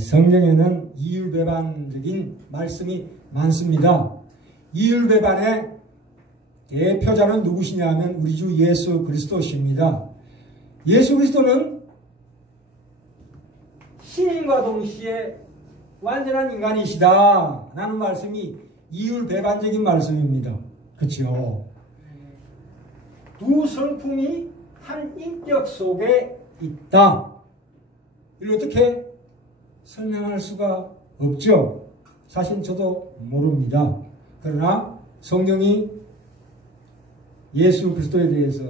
성경에는 이율배반적인 말씀이 많습니다. 이율배반의 대표자는 누구시냐 하면 우리 주 예수 그리스도십니다. 예수 그리스도는 신인과 동시에 완전한 인간이시다 라는 말씀이 이율배반적인 말씀입니다. 그렇죠? 두 성품이 한 인격 속에 있다. 이걸 어떻게 설명할 수가 없죠. 사실 저도 모릅니다. 그러나 성경이 예수 그리스도에 대해서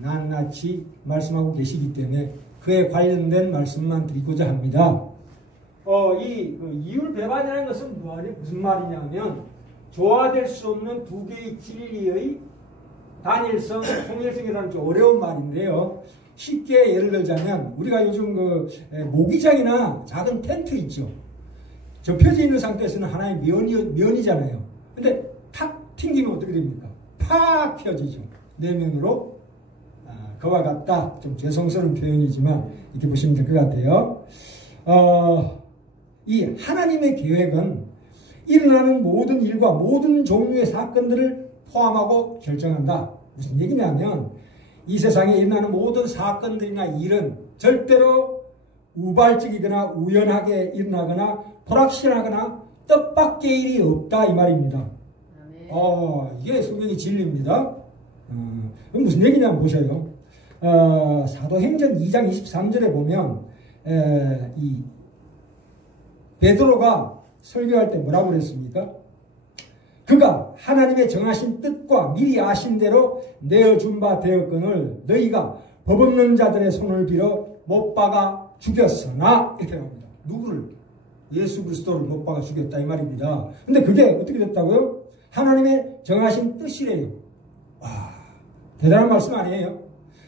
낱낱이 말씀하고 계시기 때문에 그에 관련된 말씀만 드리고자 합니다. 이율배반이라는 것은 무슨 말이냐면 조화될 수 없는 두 개의 진리의 단일성, 통일성이라는 좀 어려운 말인데요. 쉽게 예를 들자면 우리가 요즘 모기장이나 작은 텐트 있죠. 접혀져 있는 상태에서는 하나의 면이잖아요. 근데 탁 튕기면 어떻게 됩니까? 팍 펴지죠. 내면으로. 그와 같다. 좀 죄송스러운 표현이지만 이렇게 보시면 될 것 같아요. 이 하나님의 계획은 일어나는 모든 일과 모든 종류의 사건들을 포함하고 결정한다. 무슨 얘기냐면 이 세상에 일어나는 모든 사건들이나 일은 절대로 우발적이거나 우연하게 일어나거나 불확실하거나 뜻밖의 일이 없다 이 말입니다. 이게 성경의 진리입니다. 무슨 얘기냐면 보셔요. 사도행전 2장 23절에 보면 이 베드로가 설교할 때 뭐라고 그랬습니까? 그가 하나님의 정하신 뜻과 미리 아신 대로 내어준 바 되었거늘 너희가 법 없는 자들의 손을 빌어 못 박아 죽였으나 이렇게 나옵니다. 누구를? 예수 그리스도를 못 박아 죽였다 이 말입니다. 근데 그게 어떻게 됐다고요? 하나님의 정하신 뜻이래요. 와, 대단한 말씀 아니에요?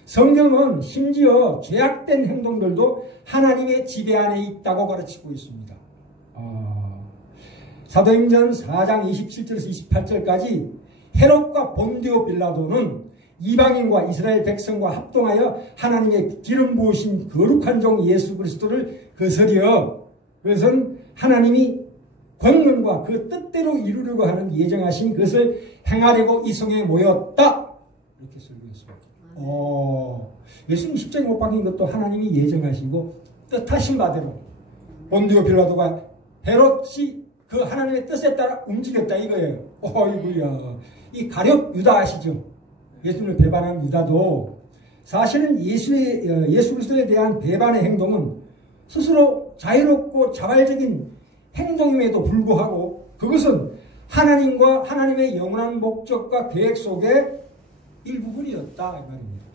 성경은 심지어 죄악된 행동들도 하나님의 지배 안에 있다고 가르치고 있습니다. 사도행전 4장 27절에서 28절까지 헤롯과 본디오 빌라도는 이방인과 이스라엘 백성과 합동하여 하나님의 기름 부으신 거룩한 종 예수 그리스도를 거스려 그것은 하나님이 권능과 그 뜻대로 이루려고 하는 예정하신 것을 행하려고 이성에 모였다. 이렇게 설교했습니다. 예수님 십자가에 못 박힌 것도 하나님이 예정하시고 뜻하신 바대로 본디오 빌라도가 헤롯이 그 하나님의 뜻에 따라 움직였다 이거예요. 어이구야. 이 가룟 유다 아시죠? 예수님을 배반한 유다도 사실은 예수 그리스도에 대한 배반의 행동은 스스로 자유롭고 자발적인 행동임에도 불구하고 그것은 하나님과 하나님의 영원한 목적과 계획 속의 일부분이었다 이 말입니다.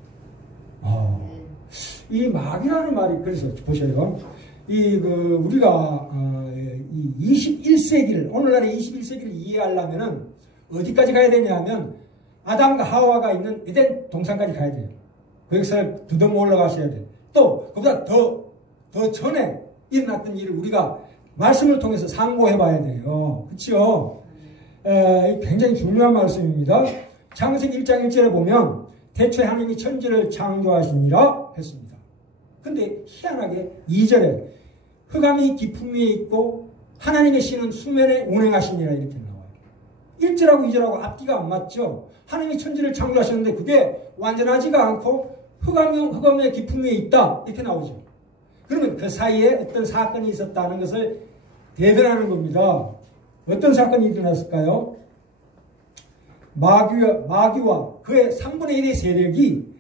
이 마귀라는 말이 그래서 보셔요. 우리가 이 21세기를 오늘날의 21세기를 이해하려면은 어디까지 가야 되냐면 아담과 하와가 있는 에덴 동산까지 가야 돼요. 거기서 더듬어 올라가셔야 돼요. 또 그보다 더 전에 일어났던 일을 우리가 말씀을 통해서 상고해 봐야 돼요. 그렇죠? 굉장히 중요한 말씀입니다. 창세기 1장 1절에 보면 태초에 하나님이 천지를 창조하시니라 했습니다. 근데 희한하게 2절에 흑암이 깊음 위에 있고 하나님의 신은 수면에 운행하시니라 이렇게 나와요. 1절하고 2절하고 앞뒤가 안 맞죠? 하나님이 천지를 창조하셨는데 그게 완전하지가 않고 흑암의 깊음 위에 있다 이렇게 나오죠. 그러면 그 사이에 어떤 사건이 있었다는 것을 대변하는 겁니다. 어떤 사건이 일어났을까요? 마귀와 그의 3분의 1의 세력이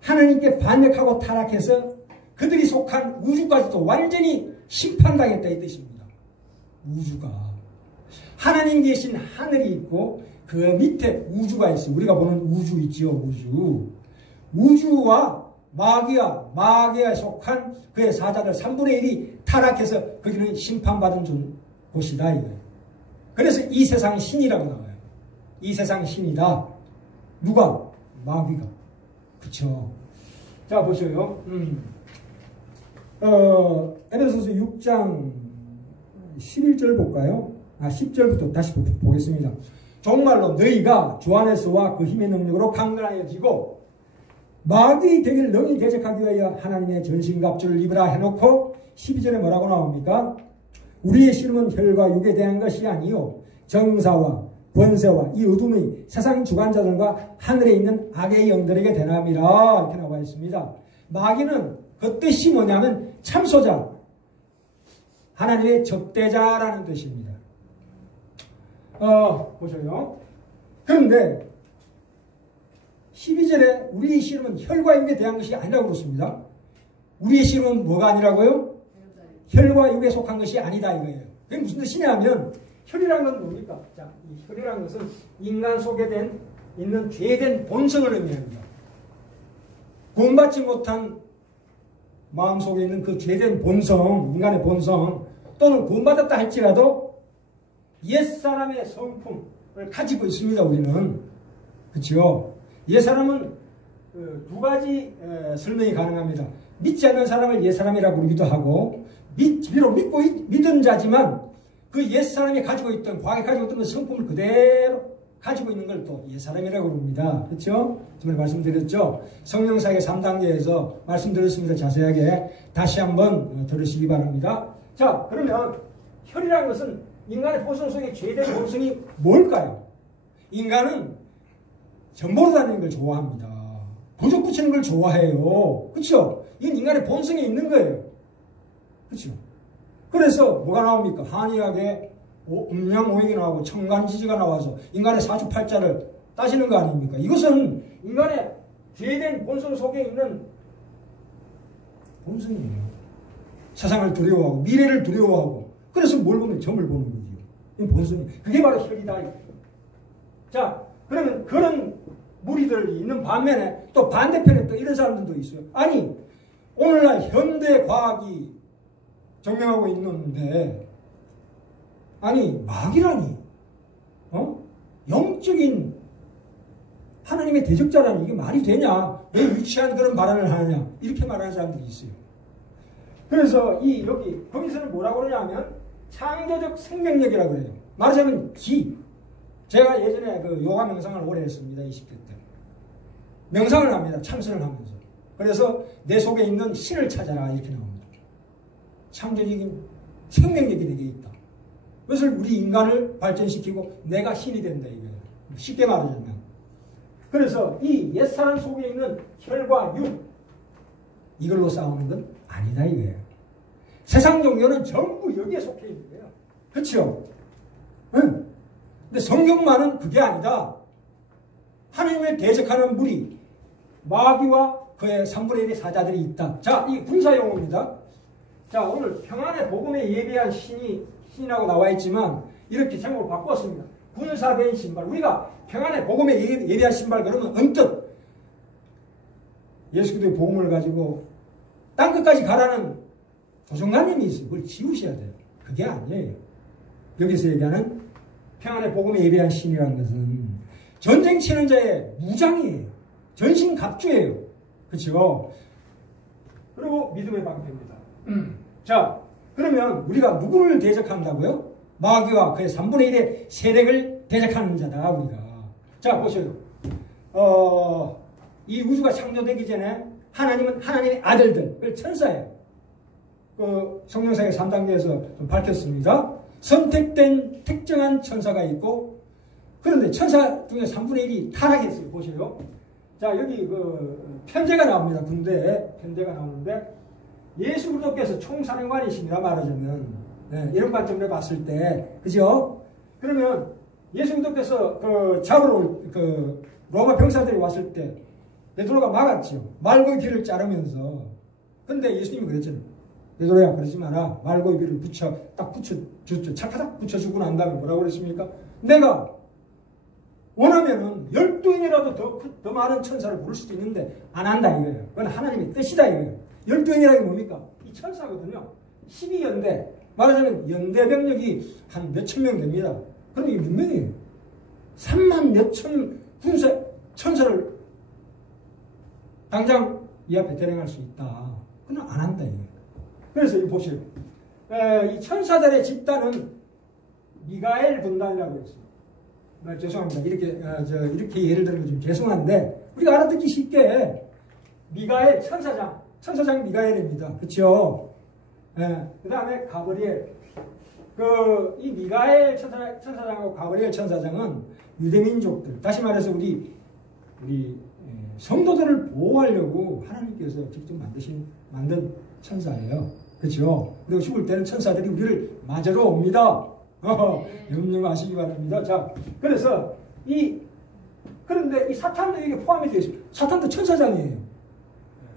하나님께 반역하고 타락해서 그들이 속한 우주까지도 완전히 심판당했다 이 뜻입니다. 우주가 하나님 계신 하늘이 있고 그 밑에 우주가 있어요. 우리가 보는 우주 있지요. 우주와 마귀에 속한 그의 사자들 3분의 1이 타락해서 거기는 심판받은 곳이다 이거예요. 그래서 이 세상 신이라고 나와요. 이 세상 신이다. 누가? 마귀가. 그쵸? 자 보셔요. 에베소서 6장 11절 볼까요? 10절부터 다시 보겠습니다. 정말로 너희가 주 안에서와 그 힘의 능력으로 강건하여지고 마귀의 대결을 능히 대적하기 위하여 하나님의 전신갑주를 입으라 해놓고 12절에 뭐라고 나옵니까? 우리의 씨름은 혈과 육에 대한 것이 아니요 정사와 권세와 이 어둠의 세상 주관자들과 하늘에 있는 악의 영들에게 되나미라 이렇게 나와 있습니다. 마귀는 그 뜻이 뭐냐면 참소자, 하나님의 적대자라는 뜻입니다. 보셔요. 그런데 12절에 우리의 씨름은 혈과 육에 대한 것이 아니라고 그렇습니다. 우리의 씨름은 뭐가 아니라고요? 혈과 육에 속한 것이 아니다 이거예요. 그게 무슨 뜻이냐면 혈이란 건 뭡니까? 자, 이 혈이란 것은 인간 속에 있는 죄된 본성을 의미합니다. 구원받지 못한 마음속에 있는 그 죄된 본성, 인간의 본성, 또는 구원받았다 할지라도 옛사람의 성품을 가지고 있습니다, 우리는. 그렇죠? 옛사람은 두 가지 설명이 가능합니다. 믿지 않는 사람을 옛사람이라고 부르기도 하고, 비록 믿은 자지만 그 옛사람이 가지고 있던, 과거에 가지고 있던 그 성품을 그대로 가지고 있는 걸 또 옛사람이라고 부릅니다. 그렇죠? 정말 말씀드렸죠? 성령사역의 3단계에서 말씀드렸습니다. 자세하게 다시 한번 들으시기 바랍니다. 자, 그러면 혈이라는 것은 인간의 본성 속에 죄된 본성이 뭘까요? 인간은 전보로 다니는 걸 좋아합니다. 부적 붙이는 걸 좋아해요. 그렇죠? 이건 인간의 본성에 있는 거예요. 그렇죠? 그래서 뭐가 나옵니까? 한의학에 음양오행이 나오고 청간지지가 나와서 인간의 사주팔자를 따지는 거 아닙니까? 이것은 인간의 죄된 본성 속에 있는 본성이에요. 세상을 두려워하고 미래를 두려워하고 그래서 뭘 보면 점을 보는 거죠. 이 본성이. 그게 바로 혈이다. 자, 그러면 그런 무리들이 있는 반면에 또 반대편에 또 이런 사람들도 있어요. 아니, 오늘날 현대 과학이 증명하고 있는데 아니 마귀라니 영적인 하나님의 대적자라니 이게 말이 되냐? 왜 유치한 그런 발언을 하느냐? 이렇게 말하는 사람들이 있어요. 그래서 거기서는 뭐라고 그러냐면 창조적 생명력이라고 그래요. 말하자면 기. 제가 예전에 그 요가 명상을 오래 했습니다. 20대 때. 명상을 합니다. 참선을 하면서. 그래서 내 속에 있는 신을 찾아라 이렇게 나옵니다. 창조적인 생명력이 내게 있다. 그것을 우리 인간을 발전시키고 내가 신이 된다 이거예요. 쉽게 말하자면. 그래서 이 옛사람 속에 있는 혈과 육 이걸로 싸우는 건 아니다 이거예요. 세상 종교는 전부 여기에 속해 있는 거예요. 그렇죠? 응. 근데 성경만은 그게 아니다. 하나님을 대적하는 무리 마귀와 그의 3분의 1의 사자들이 있다. 자, 이 군사용어입니다. 자, 오늘 평안의 복음에 예배한 신이라고 나와 있지만 이렇게 제목을 바꿨습니다. 군사된 신발. 우리가 평안의 복음에 예배한 신발 그러면 언뜻 예수 그리스도의 복음을 가지고 땅끝까지 가라는 고정관념이 있어요. 그걸 지우셔야 돼요. 그게 아니에요. 여기서 얘기하는 평안의 복음에 예배한 신이라는 것은 전쟁 치는 자의 무장이에요. 전신갑주예요. 그렇죠? 그리고 믿음의 방패입니다. 자, 그러면 우리가 누구를 대적한다고요? 마귀와 그의 3분의 1의 세력을 대적하는 자다 우리가. 자, 보세요. 이 우주가 창조되기 전에 하나님은 하나님의 아들들, 천사예요. 그 성령사의 3단계에서 좀 밝혔습니다. 선택된 특정한 천사가 있고, 그런데 천사 중에 3분의 1이 타락했어요. 보세요. 자, 여기 그 편제가 나옵니다. 군대에 편제가 나오는데 예수 그리스도께서 총사령관이십니다. 말하자면 이런 관점으로 봤을 때, 그죠? 그러면 예수 그리스도께서 그 잡으러 그 로마 병사들이 왔을 때 베드로가 막았죠. 말고의 귀를 자르면서. 근데 예수님이 그랬잖아요. 베드로야 그러지 마라. 말고의 귀를 딱 붙여줬죠. 착하닥 붙여주고 난 다음에 뭐라고 그랬습니까? 내가 원하면은 12인이라도 더 많은 천사를 부를 수도 있는데 안 한다 이거예요. 그건 하나님의 뜻이다 이거예요. 12인이라는 게 뭡니까? 이 천사거든요. 12연대. 말하자면 연대 병력이 한 몇천 명 됩니다. 그럼 이게 몇 명이에요? 3만 몇천 천사를 당장 이 앞에 대령할 수 있다. 그건 안 한다 이거예요. 그래서 이거 보세요. 이 천사들의 집단은 미가엘 분단이라고 했어요. 죄송합니다. 이렇게 예를 들면 좀 죄송한데 우리가 알아듣기 쉽게 미가엘 천사장 미가엘입니다. 그렇죠? 그 다음에 가브리엘. 이 미가엘 천사장하고 가브리엘 천사장은 유대민족들, 다시 말해서 우리 성도들을 보호하려고 하나님께서 직접 만든 천사예요. 그렇죠? 그리고 죽을 때는 천사들이 우리를 맞으러 옵니다. 염려하시기 바랍니다. 자, 그래서 그런데 이 사탄도 여기 포함이 되어 있습니다. 사탄도 천사장이에요.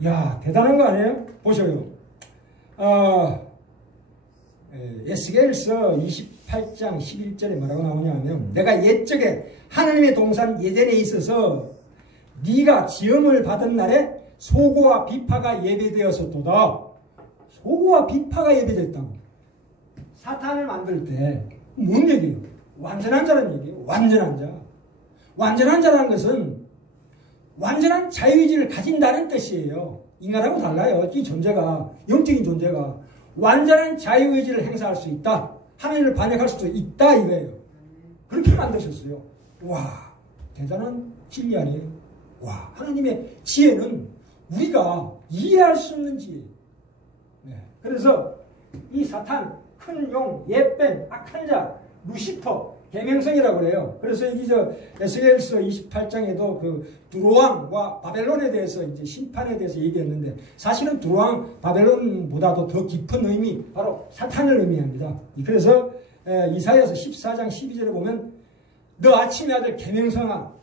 야, 대단한 거 아니에요? 보셔요. 에스겔서 28장 11절에 뭐라고 나오냐면, 내가 옛적에 하나님의 동산 예전에 있어서 네가 지음을 받은 날에 소고와 비파가 예배되었었도다. 소고와 비파가 예배됐다고. 사탄을 만들 때 뭔 얘기예요? 완전한 자라는 얘기예요. 완전한 자. 완전한 자라는 것은 완전한 자유의지를 가진다는 뜻이에요. 인간하고 달라요. 이 존재가, 영적인 존재가 완전한 자유의지를 행사할 수 있다. 하나님을 반역할 수 있다 이거예요. 그렇게 만드셨어요. 와, 대단한 진리 아니에요? 와, 하나님의 지혜는 우리가 이해할 수 없는 지혜예요. 네. 그래서 이 사탄, 큰 용, 예뱀, 악한 자, 루시퍼, 계명성이라고 그래요. 그래서 여기 에스겔서 28장에도 그 두로왕과 바벨론에 대해서 이제 심판에 대해서 얘기했는데, 사실은 두로왕, 바벨론보다도 더 깊은 의미, 바로 사탄을 의미합니다. 그래서 이사야서 14장 12절에 보면, 너 아침의 아들 계명성아,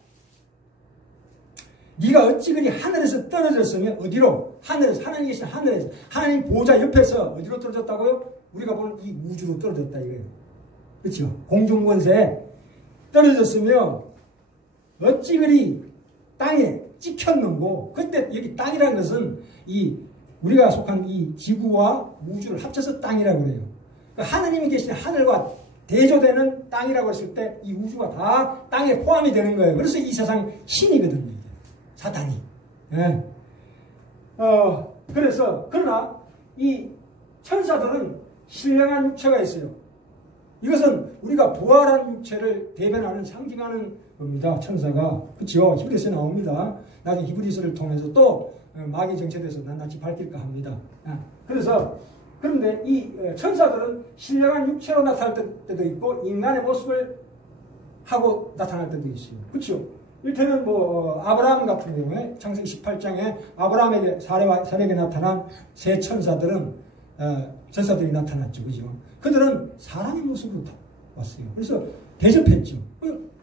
네가 어찌 그리 하늘에서 떨어졌으면, 어디로? 하늘에서, 하나님 계신 하늘에서, 하나님 보호자 옆에서 어디로 떨어졌다고요? 우리가 보는 이 우주로 떨어졌다 이거예요. 그렇죠? 공중권세에 떨어졌으며 어찌 그리 땅에 찍혔는고. 그때 여기 땅이라는 것은 우리가 속한 이 지구와 우주를 합쳐서 땅이라고 그래요. 그러니까 하나님이 계신 하늘과 대조되는 땅이라고 했을 때 이 우주가 다 땅에 포함이 되는 거예요. 그래서 이 세상 신이거든요. 사탄이. 예. 그러나 이 천사들은 신령한 육체가 있어요. 이것은 우리가 부활한 육체를 대변하는, 상징하는 겁니다. 천사가. 그렇죠? 히브리서에 나옵니다. 나중에 히브리서를 통해서 또 마귀 정체돼서 낱낱이 밝힐까 합니다. 그런데 이 천사들은 신령한 육체로 나타날 때도 있고 인간의 모습을 하고 나타날 때도 있어요. 그렇죠? 이를테면 아브라함 같은 경우에 창세기 18장에 아브라함에게 사례에 나타난 세 천사들은 천사들이 나타났죠. 그죠? 그들은 사람의 모습으로 왔어요. 그래서 대접했죠.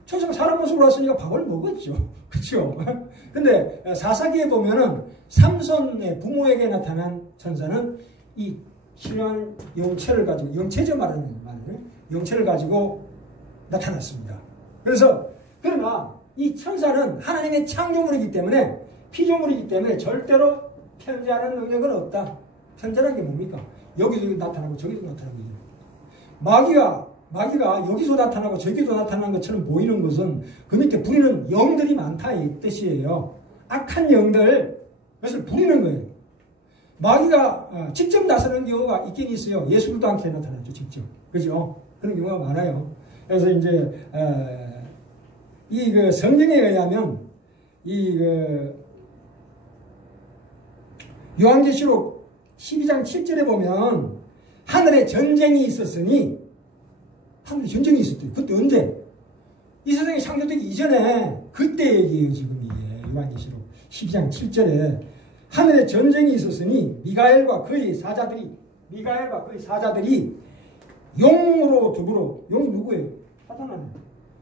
천사가 사람 모습으로 왔으니까 밥을 먹었죠. 그렇죠? 근데 사사기에 보면은 삼손의 부모에게 나타난 천사는 이 신령한 영체를 가지고, 영체죠 말하는 말이에요. 영체를 가지고 나타났습니다. 그러나 이 천사는 하나님의 창조물이기 때문에, 피조물이기 때문에 절대로 편재하는 능력은 없다. 편재라는 게 뭡니까? 여기서 나타나고 저기서 나타나고. 마귀가 여기서 나타나고 저기서 나타나는 것처럼 보이는 것은 그 밑에 부리는 영들이 많다 이 뜻이에요. 악한 영들, 그것을 부리는 거예요. 마귀가 직접 나서는 경우가 있긴 있어요. 예수도 않게 나타나죠, 직접. 그죠? 그런 경우가 많아요. 그래서 이제 성경에 의하면 요한계시록 12장 7절에 보면 하늘에 전쟁이 있었으니, 하늘에 전쟁이 있었대요. 그때 언제? 이 세상이 창조되기 이전에 그때 얘기예요. 지금 이게 요한계시록 12장 7절에 하늘에 전쟁이 있었으니 미가엘과 그의 사자들이 용으로 더불어, 용이 누구예요?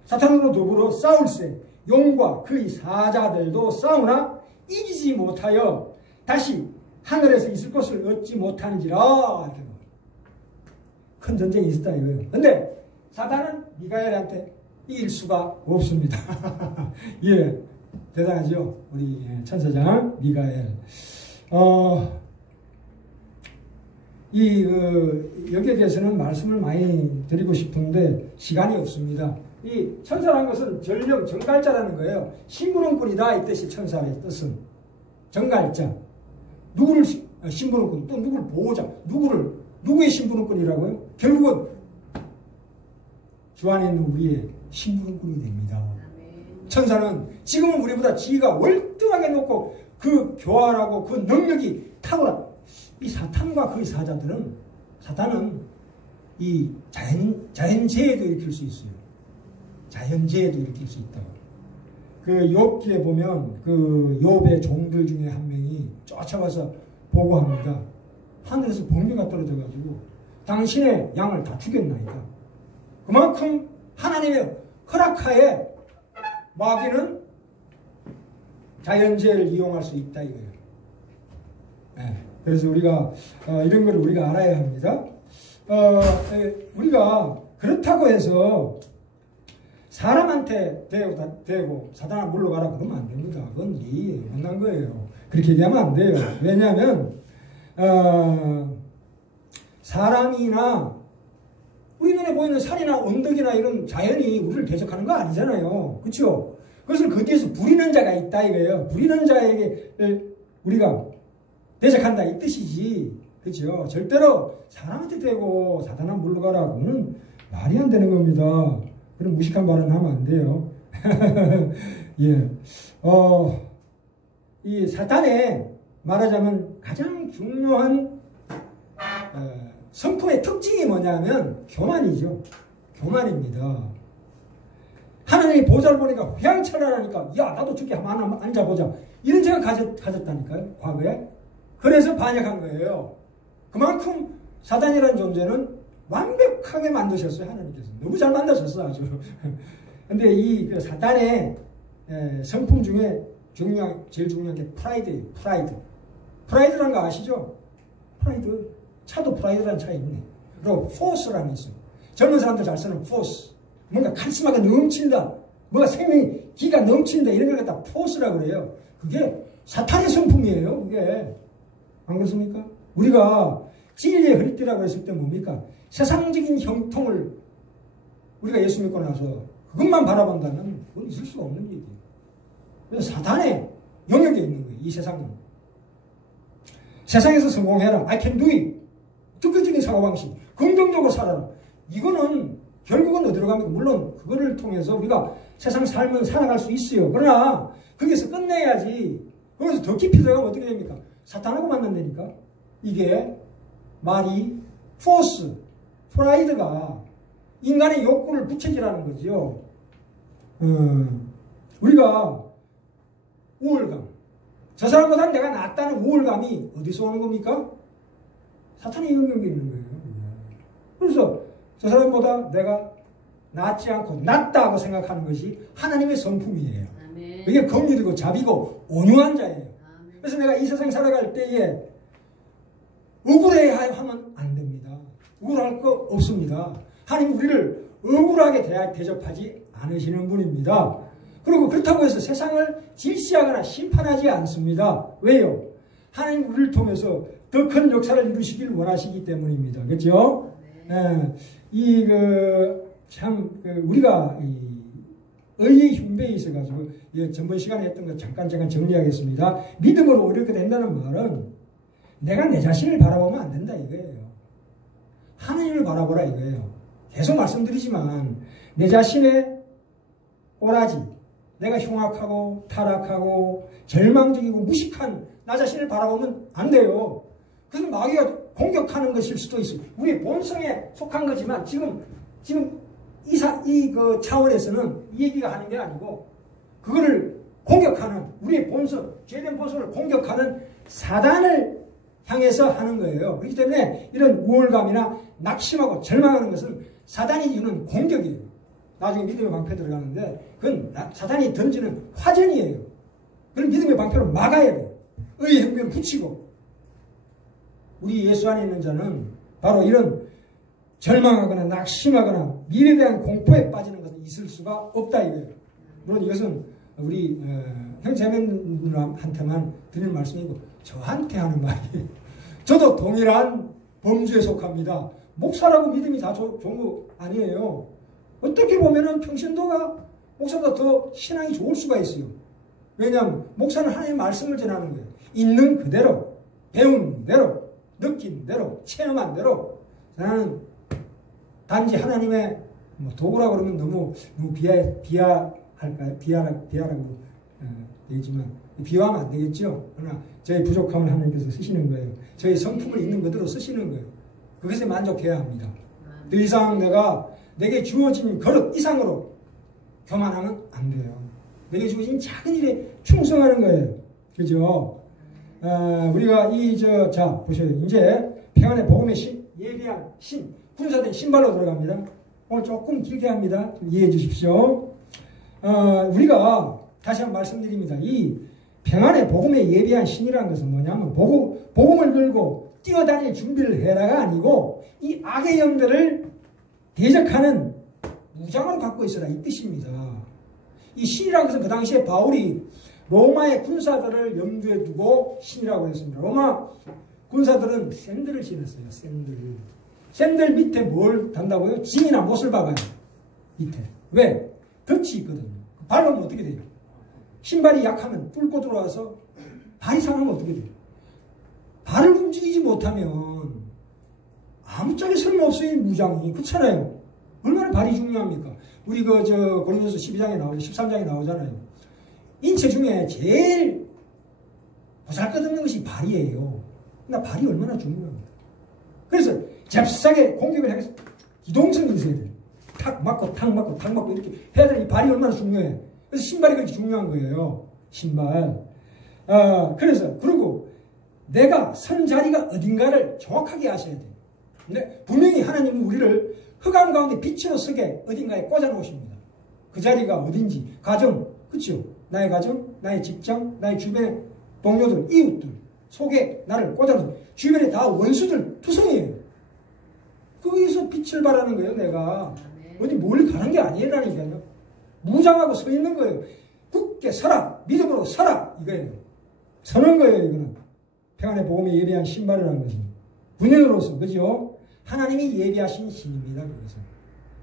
사탄으로 더불어 싸울세. 용과 그의 사자들도 싸우나 이기지 못하여 다시 하늘에서 있을 것을 얻지 못한지라. 큰 전쟁이 있었다 이거예요. 근데 사탄은 미가엘한테 이길 수가 없습니다. 예, 대단하죠. 우리 천사장 미가엘. 여기에 대해서는 말씀을 많이 드리고 싶은데 시간이 없습니다. 이 천사라는 것은 전령, 정갈자라는 거예요. 심부름꾼이다 이 뜻이 천사의 뜻은. 정갈자. 누구를 심부름꾼, 또 누구를 보호자, 누구의 심부름꾼이라고요? 결국은 주 안에 있는 우리의 심부름꾼이 됩니다. 천사는 지금은 우리보다 지위가 월등하게 높고 그 교활하고 그 능력이 탁월한 이 사탄과 그의 사자들은 사탄은 이 자연재해도 일으킬 수 있어요. 자연재해도 일으킬 수 있다고. 그 욥기에 보면 그 욥의 종들 중에 한 명이 쫓아가서 보고합니다. 하늘에서 번개가 떨어져가지고 당신의 양을 다 죽였나이다. 그만큼 하나님의 허락하에 마귀는 자연재해를 이용할 수 있다 이거예요. 네. 그래서 우리가 이런 걸 우리가 알아야 합니다. 우리가 그렇다고 해서 사람한테 대고 사단아 물러가라 그러면 안 됩니다. 그건 못난 거예요. 그렇게 얘기하면 안 돼요. 왜냐하면 사람이나 우리 눈에 보이는 산이나 언덕이나 이런 자연이 우리를 대적하는 거 아니잖아요. 그렇죠? 그것을 거기에서 부리는 자가 있다 이거예요. 부리는 자에게 우리가 대적한다 이 뜻이지. 그렇죠? 절대로 사람한테 대고 사단아 물러가라 그거는 말이 안 되는 겁니다. 그런 무식한 발언 하면 안 돼요. 예. 이 사탄의 말하자면 가장 중요한 성품의 특징이 뭐냐면 교만이죠. 교만입니다. 하나님이 보좌를 보니까 휘황찬란하니까 야 나도 저기 한번 앉아보자 이런 생각 가졌다니까요. 과거에. 그래서 반역한 거예요. 그만큼 사단이라는 존재는 완벽하게 만드셨어요. 하나님께서. 너무 잘 만드셨어 아주. 근데 이 그 사단의 성품 중에 제일 중요한 게 프라이드예요. 프라이드라는 거 아시죠? 프라이드. 차도 프라이드라는 차가 있네. 그리고 포스라는 게 있어요. 젊은 사람들 잘 쓰는 포스. 뭔가 카리스마가 넘친다. 뭔가 생명이 기가 넘친다. 이런 걸 갖다 포스라고 그래요. 그게 사탄의 성품이에요. 그게. 안 그렇습니까? 우리가 진리의 허리띠라고 했을 때 뭡니까? 세상적인 형통을 우리가 예수 믿고 나서 그것만 바라본다면 그건 있을 수가 없는 얘기예요. 그래서 사탄의 영역에 있는 거예요. 이 세상은. 세상에서 성공해라. I can do it. 적극적인 사고방식. 긍정적으로 살아라. 이거는 결국은 어디로 갑니까? 물론 그거를 통해서 우리가 세상 삶은 살아갈 수 있어요. 그러나 거기서 끝내야지. 거기서 더 깊이 들어가면 어떻게 됩니까? 사탄하고 만난다니까. 이게 말이 포스, 프라이드가 인간의 욕구를 부채질하는 거죠. 우리가 우월감. 저 사람보다 내가 낫다는 우월감이 어디서 오는 겁니까? 사탄의 영역에 있는 거예요. 그래서 저 사람보다 내가 낫지 않고 낫다고 생각하는 것이 하나님의 성품이에요. 아멘. 그게 긍휼이고 자비고 온유한 자예요. 아멘. 그래서 내가 이 세상 살아갈 때에 억울해야 하면 안 됩니다. 억울할 거 없습니다. 하나님 우리를 억울하게 대접하지 않으시는 분입니다. 그리고 그렇다고 해서 세상을 질시하거나 심판하지 않습니다. 왜요? 하나님 우리를 통해서 더 큰 역사를 이루시길 원하시기 때문입니다. 그렇죠? 네. 우리가 의의 흉배에 있어가지고 전번 시간에 했던 거 잠깐 정리하겠습니다. 믿음으로 어렵게 된다는 말은 내가 내 자신을 바라보면 안 된다 이거예요. 하나님을 바라보라 이거예요. 계속 말씀드리지만 내 자신의 꼬라지, 내가 흉악하고 타락하고 절망적이고 무식한 나 자신을 바라보면 안 돼요. 그래서 마귀가 공격하는 것일 수도 있어요. 우리의 본성에 속한 거지만 지금 그 차원에서는 이 얘기가 하는 게 아니고 그거를 공격하는 우리의 본성, 죄된 본성을 공격하는 사단을 향해서 하는 거예요. 그렇기 때문에 이런 우월감이나 낙심하고 절망하는 것은 사단이 주는 공격이에요. 나중에 믿음의 방패 들어가는데 그건 사단이 던지는 화전이에요. 그런 믿음의 방패로 막아야 돼요. 의의 형변을 붙이고 우리 예수 안에 있는 자는 바로 이런 절망하거나 낙심하거나 미래에 대한 공포에 빠지는 것은 있을 수가 없다 이거예요. 물론 이것은 우리 형제자매한테만 드리는 말씀이고 저한테 하는 말이에요. 저도 동일한 범주에 속합니다. 목사라고 믿음이 다 좋은 거 아니에요. 어떻게 보면은 평신도가 목사보다 더 신앙이 좋을 수가 있어요. 왜냐하면 목사는 하나님의 말씀을 전하는 거예요. 있는 그대로, 배운 대로, 느낀 대로, 체험한 대로. 나는 단지 하나님의 도구라고 그러면 너무 비하라고 되지만 비하하면 안 되겠죠. 그러나 저의 부족함을 하나님께서 쓰시는 거예요. 저의 성품을 있는 그대로 쓰시는 거예요. 그것에 만족해야 합니다. 더 이상 내게 주어진 그릇 이상으로 교만하면 안 돼요. 내게 주어진 작은 일에 충성하는 거예요. 그죠? 우리가 자, 보셔요. 이제 평안의 복음의 예비한 군사된 신발로 들어갑니다. 오늘 조금 길게 합니다. 좀 이해해 주십시오. 우리가 다시 한번 말씀드립니다. 이 평안의 복음에 예비한 신이라는 것은 뭐냐면 복음을 들고 뛰어다닐 준비를 해라가 아니고 이 악의 영들을 대적하는 무장을 갖고 있어라 이 뜻입니다. 이 신이라는 것은 그 당시에 바울이 로마의 군사들을 염두에 두고 신이라고 했습니다. 로마 군사들은 샌들을 신었어요. 샌들 밑에 뭘 단다고요? 진이나 못을 박아요. 밑에. 왜? 덫이 있거든요. 발로면 어떻게 돼요? 신발이 약하면 뚫고 들어와서 발이 상하면 어떻게 돼요? 발을 움직이지 못하면 아무짝에 쓸모없어요. 무장이. 그렇잖아요. 얼마나 발이 중요합니까? 우리 고린도서 12장에 13장에 나오잖아요. 인체 중에 제일 보잘것없는 것이 발이에요. 나 발이 얼마나 중요합니까? 그래서 잽싸게 공격을 하겠어. 기동성이 있어야 돼요. 탁 맞고 탁 맞고 탁 맞고 이렇게 해야 되는 이 발이 얼마나 중요해. 그래서 신발이 그렇게 중요한 거예요. 신발. 그리고 내가 선 자리가 어딘가를 정확하게 아셔야 돼요. 근데 분명히 하나님은 우리를 흑암 가운데 빛으로 서게 어딘가에 꽂아 놓으십니다. 그 자리가 어딘지. 가정, 그렇죠? 나의 가정, 나의 직장, 나의 주변의 동료들, 이웃들 속에 나를 꽂아 놓으십니다. 주변에 다 원수들, 투성이에요. 거기서 빛을 발하는 거예요, 내가. 어디 뭘 가는 게 아니라니까요. 무장하고 서 있는 거예요. 굳게 서라. 믿음으로 서라. 이거예요. 서는 거예요, 이거는. 평안의 복음에 예비한 신발이라는 것은. 군인으로서, 그죠? 하나님이 예비하신 신입니다,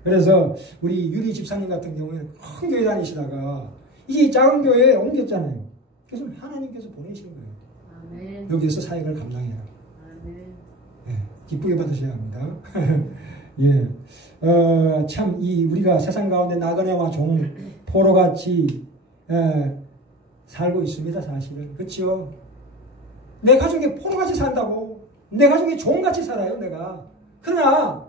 그래서 우리 유리 집사님 같은 경우에는 큰 교회 다니시다가 이제 작은 교회에 옮겼잖아요. 그래서 하나님께서 보내신 거예요. 아멘. 여기에서 사역을 감당해라. 아멘. 네, 기쁘게 받으셔야 합니다. 예. 참, 우리가 세상 가운데 나그네와 종, 포로같이, 살고 있습니다, 사실은. 그쵸? 내 가족이 포로같이 산다고. 내 가족이 종같이 살아요, 내가. 그러나,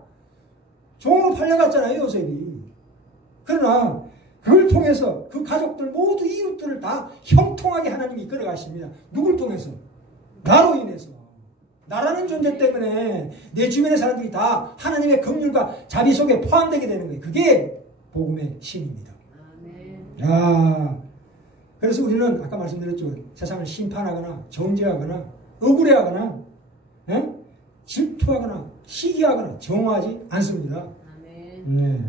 종으로 팔려갔잖아요, 요셉이. 그러나, 그걸 통해서 그 가족들 모두 이웃들을 다 형통하게 하나님이 이끌어가십니다. 누굴 통해서? 나로 인해서. 나라는 존재 때문에 내 주변의 사람들이 다 하나님의 긍휼과 자비 속에 포함되게 되는 거예요. 그게 복음의 신입니다. 그래서 우리는 아까 말씀드렸죠. 세상을 심판하거나 정죄하거나 억울해하거나 질투하거나 시기하거나 정화하지 않습니다. 네.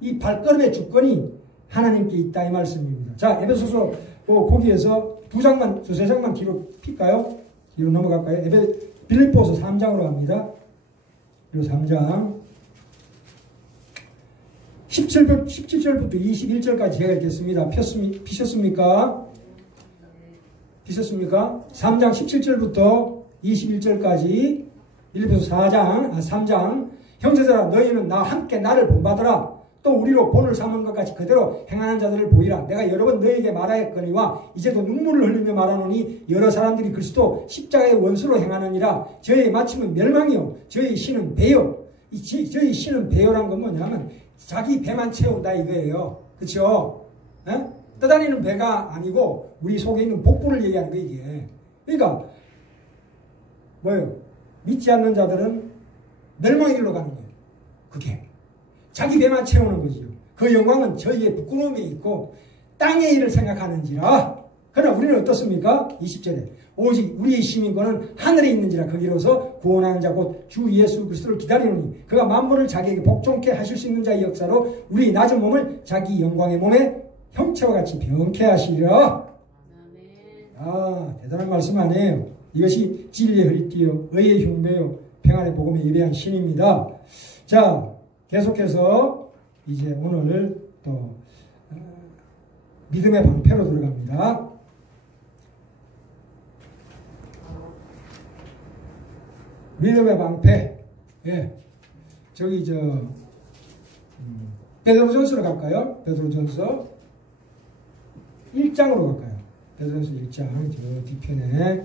이 발걸음의 주권이 하나님께 있다 이 말씀입니다. 자, 에베소서 거기에서 두세 장만 뒤로 필까요? 뒤로 넘어갈까요? 빌립보서 3장으로 갑니다. 그리고 3장 17절부터 21절까지 제가 읽겠습니다. 피셨습니까? 3장 17절부터 21절까지 빌립보서 3장 형제들아 너희는 나와 함께 나를 본받으라. 또 우리로 본을 삼은 것 같이 그대로 행하는 자들을 보이라. 내가 여러 번 너희에게 말하였거니와 이제도 눈물을 흘리며 말하노니 여러 사람들이 그리스도 십자가의 원수로 행하느니라. 저희의 마침은 멸망이요 저희 신은 배요. 저희 신은 배요란 건 뭐냐면 자기 배만 채운다 이거예요. 그렇죠? 떠다니는 배가 아니고 우리 속에 있는 복부를 얘기하는 거예요. 이게. 그러니까 뭐예요? 믿지 않는 자들은 멸망의 길로 가는 거예요. 그게. 자기 배만 채우는 거지요. 그 영광은 저희의 부끄러움에 있고 땅의 일을 생각하는지라. 그러나 우리는 어떻습니까? 20절에 오직 우리의 시민권은 하늘에 있는지라. 거기로서 구원하는 자 곧 주 예수 그리스도를 기다리노니 그가 만물을 자기에게 복종케 하실 수 있는 자의 역사로 우리 낮은 몸을 자기 영광의 몸에 형체와 같이 병케 하시리라. 대단한 말씀 아니에요. 이것이 진리의 허리띠요 의의 흉배요 평안의 복음에 예배한 신입니다. 자, 계속해서 이제 오늘 또 믿음의 방패로 들어갑니다. 믿음의 방패. 예. 저기 베드로전서로 갈까요? 베드로전서 1장으로 갈까요? 베드로전서 1장 저 뒤편에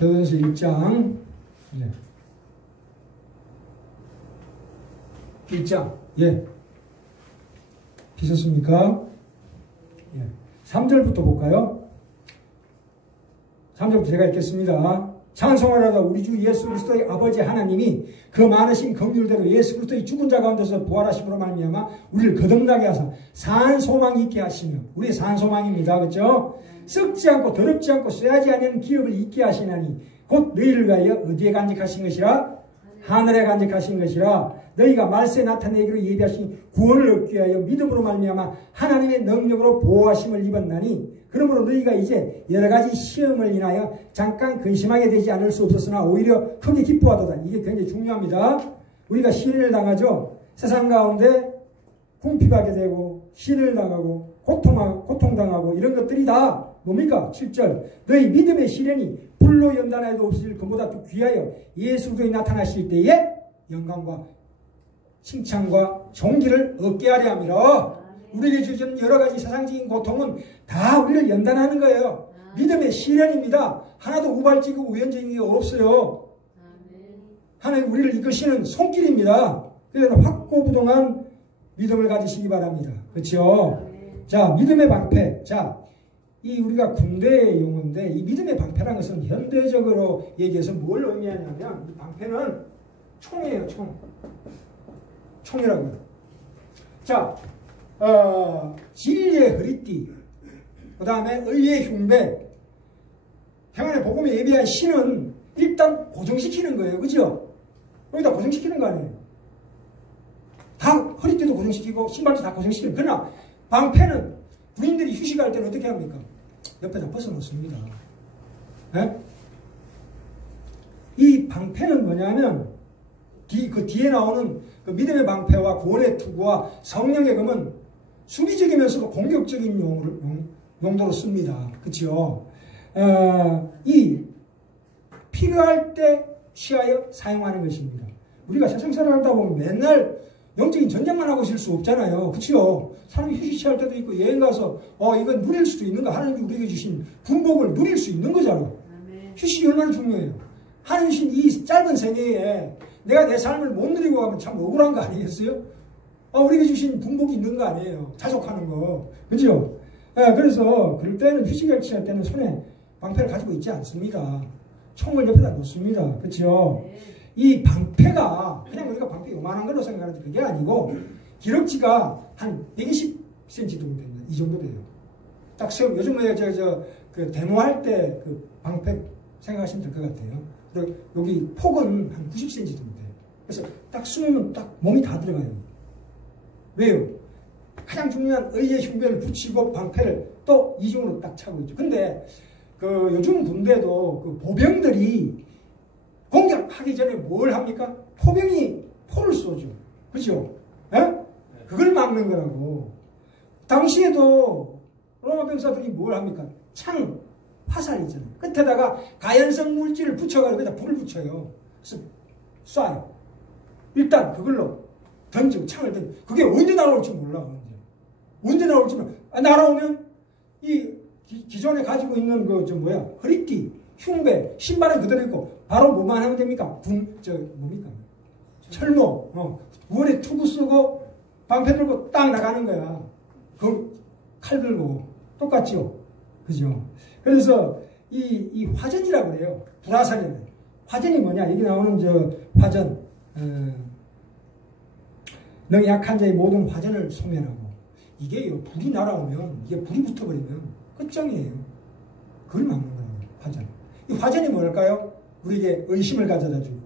고린도전서 1장. 예. 1장. 예. 비셨습니까? 예. 3절부터 볼까요? 3절부터 제가 읽겠습니다. 찬송하라다 우리 주 예수 그리스도의 아버지 하나님이 그 많으신 긍휼대로 예수 그리스도의 죽은 자 가운데서 부활하심으로 말미암아 우리를 거듭나게 하사 산 소망이 있게 하시며, 우리의 산 소망입니다. 그렇죠? 썩지 않고 더럽지 않고 쇠하지 않는 기업을 있게 하시나니 곧 너희를 위하여 어디에 간직하신 것이라? 하늘에 간직하신 것이라. 너희가 말세에 나타내기로 예비하신 구원을 얻기 위하여 믿음으로 말미암아 하나님의 능력으로 보호하심을 입었나니, 그러므로 너희가 이제 여러 가지 시험을 인하여 잠깐 근심하게 되지 않을 수 없었으나 오히려 크게 기뻐하도다. 이게 굉장히 중요합니다. 우리가 시련을 당하죠. 세상 가운데 궁핍하게 되고 시련을 당하고 고통당하고 이런 것들이 다 뭡니까? 7절. 너희 믿음의 시련이 불로 연단해도 없을 것보다 더 귀하여 예수 그리스도에 나타나실 때에 영광과 칭찬과 존귀를 얻게 하려 함이라. 우리에게 주신 여러 가지 세상적인 고통은 다 우리를 연단하는 거예요. 믿음의 시련입니다. 하나도 우발적이고 우연적인 게 없어요. 하나님 우리를 이끄시는 손길입니다. 그래서 확고부동한 믿음을 가지시기 바랍니다. 그렇죠? 자, 믿음의 방패. 자, 이 우리가 군대의 용어인데 이 믿음의 방패라는 것은 현대적으로 얘기해서 뭘 의미하냐면, 이 방패는 총이에요. 총이라고요. 자, 진리의 허리띠, 그 다음에 의의 흉배, 평안의 복음에 예비한 신은 일단 고정시키는 거예요. 그죠? 여기다 고정시키는 거 아니에요. 다 허리띠도 고정시키고 신발도 다 고정시키는. 그러나 방패는 군인들이 휴식할 때는 어떻게 합니까? 옆에다 벗어놓습니다. 네? 이 방패는 뭐냐면 그 뒤에 나오는 그 믿음의 방패와 구원의 투구와 성령의 검은 수비적이면서도 공격적인 용도로 씁니다. 그렇죠? 이 필요할 때 취하여 사용하는 것입니다. 우리가 세상 살아가다 보면 맨날 영적인 전쟁만 하고 있을 수 없잖아요. 그렇죠? 사람이 휴식 취할 때도 있고 여행 가서 이건 누릴 수도 있는 거. 하나님이 우리에게 주신 분복을 누릴 수 있는 거잖아요. 휴식이 얼마나 중요해요. 하나님 주신 이 짧은 생애에 내가 내 삶을 못 누리고 가면 참 억울한 거 아니겠어요? 우리가 주신 분복이 있는 거 아니에요. 자족하는 거. 그죠? 그래서 그럴 때는 휴식을 취할 때는 손에 방패를 가지고 있지 않습니다. 총을 옆에다 놓습니다. 그렇죠? 이 방패가 그냥 우리가 방패 요만한 걸로 생각하는데 그게 아니고 기럭지가 한 120cm 정도 됩니다. 이 정도 돼요. 딱 세움, 요즘 그 데모할 때 그 방패 생각하시면 될 것 같아요. 그리고 여기 폭은 한 90cm 정도 돼요. 그래서 딱 숨으면 딱 몸이 다 들어가요. 왜요? 가장 중요한 의의 흉배를 붙이고 방패를 또 이중으로 딱 차고 있죠. 근데 그 요즘 군대도 그 보병들이 공격하기 전에 뭘 합니까? 포병이 포를 쏘죠. 그죠? 그걸 막는 거라고. 당시에도 로마 병사들이 뭘 합니까? 창, 화살 있잖아요. 끝에다가 가연성 물질을 붙여가지고 여기다 불을 붙여요. 그래서 쏴요. 일단 그걸로 던지고 창을 던지고. 그게 언제 날아올지 몰라. 언제 날아올지 몰라. 날아오면 이 기존에 가지고 있는 허리띠, 흉배, 신발은 그대로 있고 바로 뭐만 하면 됩니까? 뭡니까? 철모, 구원의 투구 쓰고 방패 들고 딱 나가는 거야. 그 칼 들고 똑같죠? 그죠? 그래서 이 화전이라고 그래요. 불화살이라고. 화전이 뭐냐? 여기 나오는 화전, 능 약한 자의 모든 화전을 소멸하고. 이게요, 불이 날아오면, 이게 불이 붙어버리면 끝장이에요. 그걸 막는 거예요, 화전. 이 화전이 뭘까요? 우리에게 의심을 가져다 주고,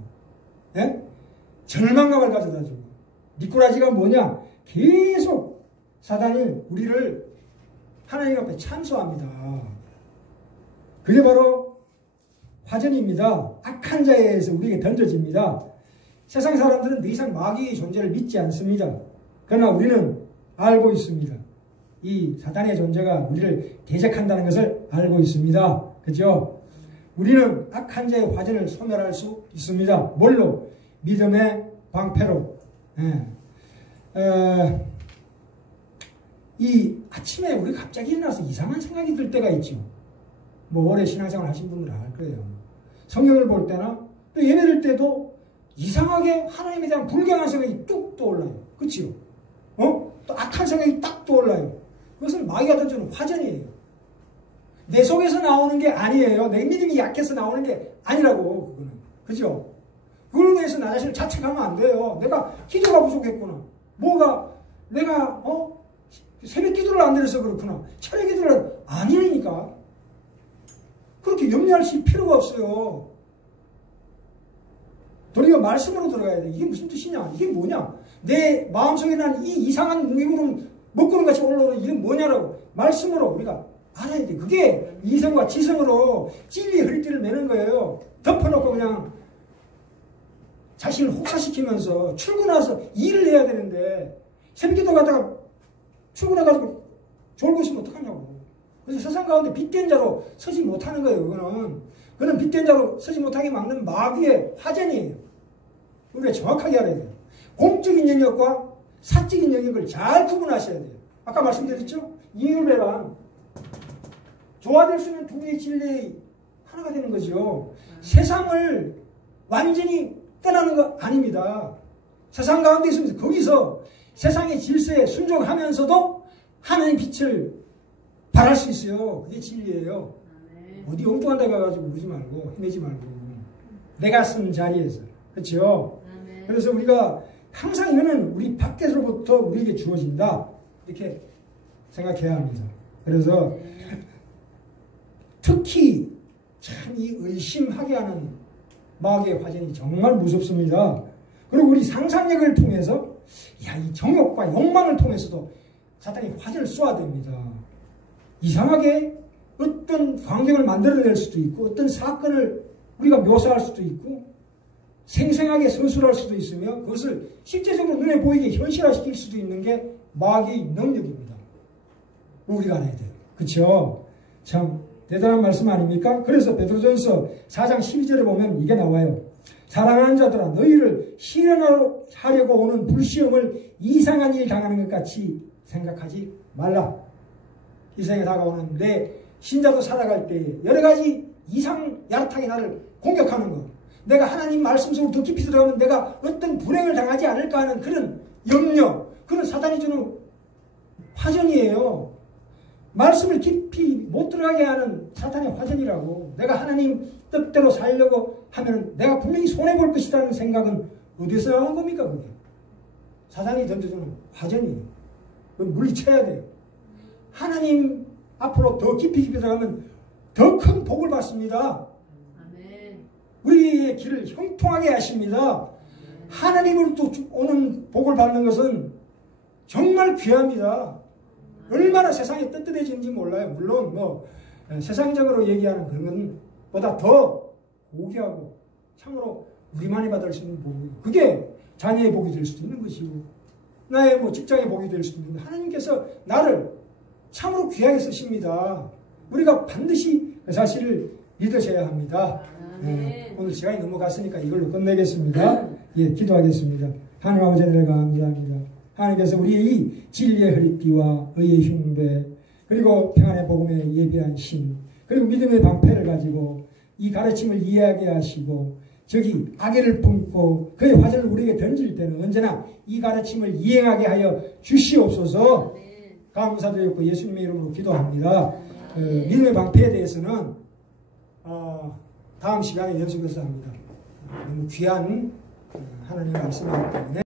절망감을 가져다 주고, 미꾸라지가 뭐냐? 계속 사단이 우리를 하나님 앞에 참소합니다. 그게 바로 화전입니다. 악한 자에 의해서 우리에게 던져집니다. 세상 사람들은 더 이상 마귀의 존재를 믿지 않습니다. 그러나 우리는 알고 있습니다. 이 사단의 존재가 우리를 대적한다는 것을 알고 있습니다. 그죠? 우리는 악한 자의 화전을 소멸할 수 있습니다. 뭘로? 믿음의 방패로. 이 아침에 우리 갑자기 일어나서 이상한 생각이 들 때가 있죠. 오래 신앙생활 하신 분들은 알 거예요. 성경을 볼 때나 또 예배를 때도 이상하게 하나님에 대한 불경한 생각이 뚝 떠올라요. 그치요? 또 악한 생각이 딱 떠올라요. 그것은 마귀가 던져주는 화전이에요. 내 속에서 나오는 게 아니에요. 내 믿음이 약해서 나오는 게 아니라고, 그거는. 그죠? 그걸 위해서 나 자신을 자책하면 안 돼요. 내가 기도가 부족했구나. 내가, 새벽 기도를 안 드려서 그렇구나. 차례 기도를 아니니까. 그렇게 염려할 필요가 없어요. 도리어 말씀으로 들어가야 돼. 이게 무슨 뜻이냐? 이게 뭐냐? 내 마음속에 난 이 이상한 무기구름 먹구름 같이 올라오는 이게 뭐냐라고 말씀으로 우리가 알아야 돼. 그게 이성과 지성으로 진리의 허리띠를 매는 거예요. 덮어놓고 그냥 자신을 혹사시키면서 출근해서 일을 해야 되는데 새벽기도 갔다가 출근해가지고 졸고 있으면 어떡하냐고. 그래서 세상 가운데 빛된 자로 서지 못하는 거예요. 그거는 빛된 자로 서지 못하게 막는 마귀의 화전이에요. 우리가 정확하게 알아야 돼요. 공적인 영역과 사적인 영역을 잘 구분하셔야 돼요. 아까 말씀드렸죠? 이율배랑 조화될 수 있는 두 개의 진리의 하나가 되는 거죠. 세상을 완전히 떠나는 거 아닙니다. 세상 가운데 있으면서 거기서 세상의 질서에 순종하면서도 하나님의 빛을 발할 수 있어요. 그게 진리예요. 어디 엉뚱한 데 가가지고 그러지 말고 헤매지 말고 내가 쓴 자리에서. 그렇죠? 그래서 우리가 항상 이거는 우리 밖에서부터 우리에게 주어진다. 이렇게 생각해야 합니다. 그래서 특히 참 이 의심하게 하는 마귀의 화전이 정말 무섭습니다. 그리고 우리 상상력을 통해서 이 정욕과 욕망을 통해서도 사탄이 화전을 쏘아야 됩니다. 이상하게 어떤 광경을 만들어낼 수도 있고 어떤 사건을 우리가 묘사할 수도 있고 생생하게 서술할 수도 있으며 그것을 실제적으로 눈에 보이게 현실화시킬 수도 있는 게 마귀의 능력입니다. 우리가 알아야 돼요. 그렇죠? 참 대단한 말씀 아닙니까? 그래서 베드로전서 4장 12절에 보면 이게 나와요. 사랑하는 자들아 너희를 시련하려고 오는 불시험을 이상한 일 당하는 것 같이 생각하지 말라. 이생에 다가오는 내 신자도 살아갈 때 여러 가지 이상 야릇하게 나를 공격하는 것, 내가 하나님 말씀 속으로 더 깊이 들어가면 내가 어떤 불행을 당하지 않을까 하는 그런 염려, 그런 사단이 주는 화전이에요. 말씀을 깊이 못 들어가게 하는 사탄의 화전이라고. 내가 하나님 뜻대로 살려고 하면 내가 분명히 손해볼 것이라는 생각은 어디서 나온 겁니까? 그게 사탄이 던져주는 화전이에요. 그건 물리쳐야 돼요. 하나님 앞으로 더 깊이 들어가면 더 큰 복을 받습니다. 우리의 길을 형통하게 하십니다. 하나님으로부터 오는 복을 받는 것은 정말 귀합니다. 얼마나 세상이 떳떳해지는지 몰라요. 물론 세상적으로 얘기하는 그런 것보다 더 고귀하고 참으로 우리만이 받을 수 있는 복이고 그게 자녀의 복이 될 수도 있는 것이고 나의 직장의 복이 될 수도 있는 하나님께서 나를 참으로 귀하게 쓰십니다. 우리가 반드시 그 사실을 믿으셔야 합니다. 오늘 시간이 넘어갔으니까 이걸로 끝내겠습니다. 기도하겠습니다. 하나님 아버지 하나님 감사합니다. 하나님께서 우리의 이 진리의 허리띠와 의의 흉배 그리고 평안의 복음에 예비한 신 그리고 믿음의 방패를 가지고 이 가르침을 이해하게 하시고 저기 악의를 품고 그의 화살을 우리에게 던질 때는 언제나 이 가르침을 이행하게 하여 주시옵소서. 감사드리고 예수님의 이름으로 기도합니다. 믿음의 방패에 대해서는 다음 시간에 연습해서 합니다. 너무 귀한 하나님의 말씀이기 때문에